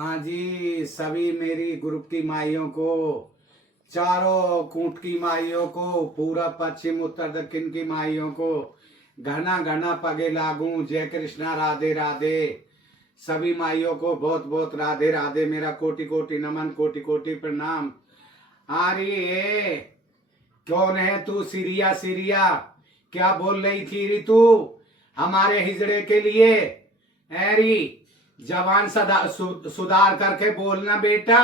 हाँ जी, सभी मेरी ग्रुप की माइयों को, चारों कूट की माइयों को, पूरब पश्चिम उत्तर दक्षिण की माइयों को घना घना पगे लागू। जय कृष्णा, राधे राधे। सभी माइयों को बहुत बहुत राधे राधे। मेरा कोटि कोटि नमन, कोटि कोटि प्रणाम। अरे कौन है तू? सीरिया सीरिया क्या बोल रही थी री तू हमारे हिजड़े के लिए? एरी जवान सुधार करके बोलना बेटा,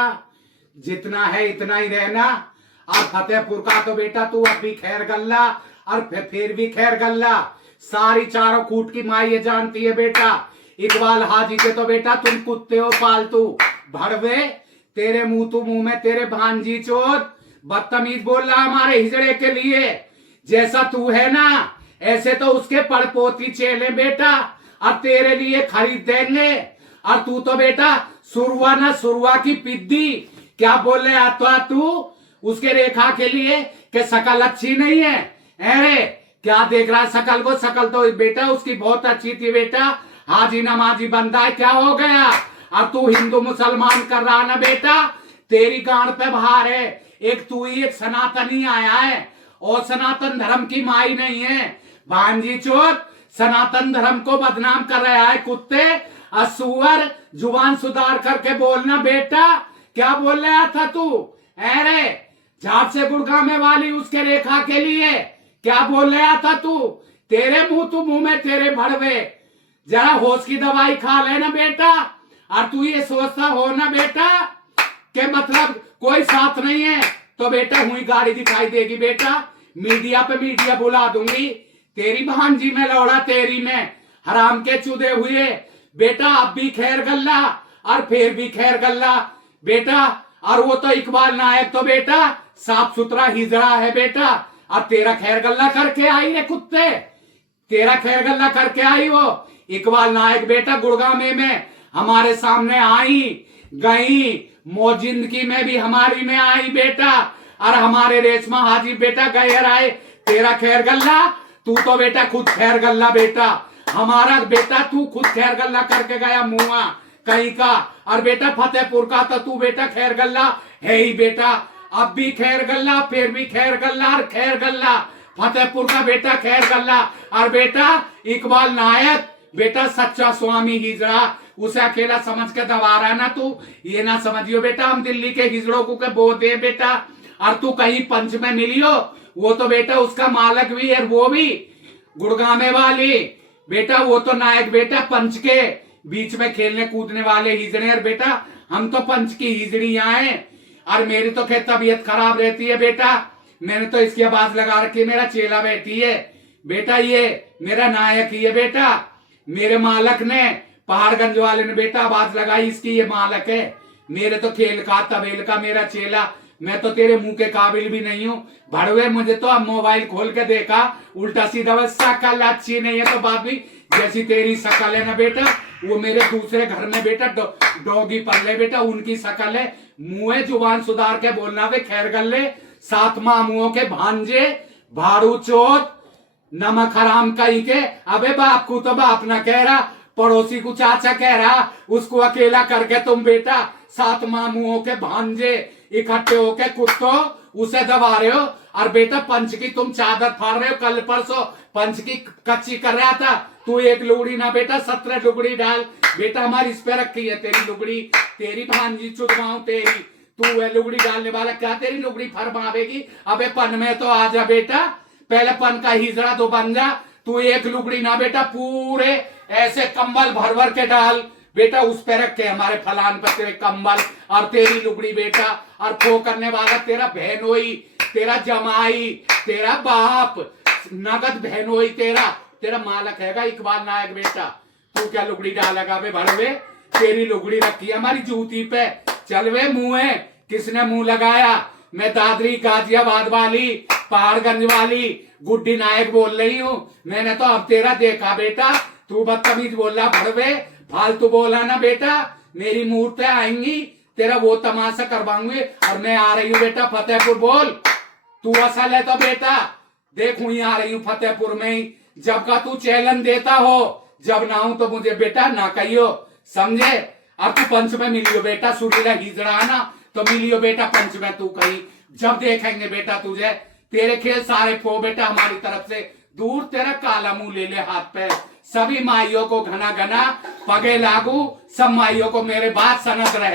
जितना है इतना ही रहना। और फतेहपुर का तो बेटा तू अब भी खैर गल्ला, और फिर भी खैर गल्ला। सारी चारों कूट की माँ ये जानती है बेटा, इकबाल हाजी के तो बेटा तुम कुत्ते हो पालतू भड़वे। तेरे मुंह में तेरे भांजी चोर बदतमीज बोल रहा हमारे हिजड़े के लिए। जैसा तू है ना ऐसे तो उसके पड़पोती चेले बेटा, और तेरे लिए खरीद देंगे। और तू तो बेटा सुरवा ना सुरवा की पिद्दी। क्या बोल रहे आता तू उसके रेखा के लिए कि शकल अच्छी नहीं है? अरे क्या देख रहा है शकल को? शकल तो बेटा उसकी बहुत अच्छी थी बेटा, हाजी नमाजी बंदा है, क्या हो गया? और तू हिंदू मुसलमान कर रहा ना बेटा, तेरी गांड पे भार है। एक तू ही एक सनातनी आया है, और सनातन धर्म की माई नहीं है। भांजी चोत सनातन धर्म को बदनाम कर रहा है कुत्ते। असुअर जुबान सुधार करके बोलना बेटा। क्या बोल रहा था तू? अरे झाट से गुड़गामे वाली उसके रेखा के लिए क्या बोल रहा था तू? तेरे मुंह में तेरे भड़वे। जरा होश की दवाई खा लेना बेटा। और तू ये सोचता हो ना बेटा कि मतलब कोई साथ नहीं है तो बेटा हुई गाड़ी दिखाई देगी बेटा, मीडिया पे मीडिया बुला दूंगी। तेरी भांजी में लौड़ा, तेरी में हराम के चुदे हुए बेटा। अब भी खैर गल्ला और फिर भी खैर गल्ला बेटा। और वो तो इकबाल नायक तो बेटा साफ सुथरा हिजड़ा है बेटा। अब तेरा खैर गल्ला करके आई रे कुत्ते, तेरा खैर गल्ला करके आई वो इकबाल नायक बेटा। गुड़गामे में हमारे सामने आई गई, मौजिंदगी में भी हमारी में आई बेटा। और हमारे रेशमा हाजी बेटा गए आए। तेरा खैर गल्ला, तू तो बेटा खुद खैर गल्ला बेटा। हमारा बेटा तू खुद खैर गल्ला करके गया मुआ कहीं का। और बेटा फतेहपुर का तो तू बेटा खैर गल्ला है ही बेटा। अब भी खैर गल्ला, फिर भी खैर गल्ला और खैर गल्ला। फतेहपुर का बेटा खैर गल्ला। और बेटा इकबाल नायक बेटा सच्चा स्वामी हिजड़ा, उसे अकेला समझ के दबा रहा है ना तू। ये ना समझियो बेटा हम दिल्ली के हिजड़ों को के बोल दे बेटा। और तू कहीं पंच में मिलियो, वो तो बेटा उसका मालक भी है, वो भी गुड़गामे वाली बेटा। वो तो नायक बेटा पंच के बीच में खेलने कूदने वाले हिजड़े। और बेटा हम तो पंच की हिजड़ियां हैं। और मेरी तो खैर तबीयत खराब रहती है बेटा, मैंने तो इसकी आवाज लगा रखी है। मेरा चेला बैठी है बेटा, ये मेरा नायक ही है बेटा। मेरे मालक ने पहाड़गंज वाले ने बेटा आवाज लगाई, इसकी ये मालक है। मेरे तो खेल का तबेल का मेरा चेला। मैं तो तेरे मुंह के काबिल भी नहीं हूँ भड़वे। मुझे तो अब मोबाइल खोल के देखा, उल्टा सीधा शकल अच्छी नहीं है तो बात भी जैसी तेरी शकल है ना बेटा, वो मेरे दूसरे घर में बेटा डॉगी पल्ले बेटा उनकी शकल है। मुंह जुबान सुधार के बोलना वे खैर गल्ले, सात मामुओं के भांजे भाड़ू चोत नमक हराम कहीं के। अबे बाप को तो बाप ना कह रहा, पड़ोसी को चाचा कह रहा, उसको अकेला करके तुम बेटा सात मामुओं के भांजे इकट्ठे होके कुत्तों उसे दबा रहे हो। और बेटा पंच की तुम चादर फाड़ रहे हो। कल परसों पंच की कच्ची कर रहा था तू। एक लुगड़ी ना बेटा 17 लुगड़ी डाल बेटा, हमारी इस पे रखी है तेरी लुगड़ी। तेरी भांजी चुदवाऊं तेरी, तू है लुगड़ी डालने वाला, क्या तेरी लुगड़ी फरमावेगी? अबे पन में तो आ जा बेटा, पहले पन का हिजड़ा तो बन जा। तू एक लुगड़ी ना बेटा पूरे ऐसे कंबल भर भर के डाल बेटा, उस पे रखे हमारे फलान पर तेरे कंबल और तेरी लुगड़ी बेटा। और खो करने वाला तेरा बहनोई, तेरा जमाई, तेरा बाप, नगद बहनोई तेरा मालक हैगा इकबाल नायक बेटा। तू क्या लुगड़ी डालेगा बे भड़वे? तेरी लुगड़ी रखी है हमारी जूती पे। चल वे मुंह है, किसने मुंह लगाया? मैं दादरी गाजियाबाद वाली पहाड़गंज वाली गुड्डी नायक बोल रही हूँ। मैंने तो अब तेरा देखा बेटा, तू बदतमीज बोल रहा भड़वे, फालतू बोला ना बेटा। मेरी मूर्तें आएंगी, तेरा वो तमाशा करवाऊंगी। और मैं आ रही हूँ बेटा फतेहपुर, बोल तू असल है तो बेटा देख हुई आ रही हूँ फतेहपुर में ही। जब का तू चैलेंज देता हो, जब ना हूं तो मुझे बेटा ना कहियो, समझे? अब तू पंच में मिलियो बेटा, सुरीला हिजड़ा ना तो मिलियो बेटा पंच में तू कहीं। जब देखेंगे बेटा तुझे, तेरे खेल सारे पो बेटा हमारी तरफ से दूर, तेरा काला मुंह ले ले हाथ पे। सभी माइयों को घना घना पगे लागू, सब माइयों को मेरे बात सनत रहे।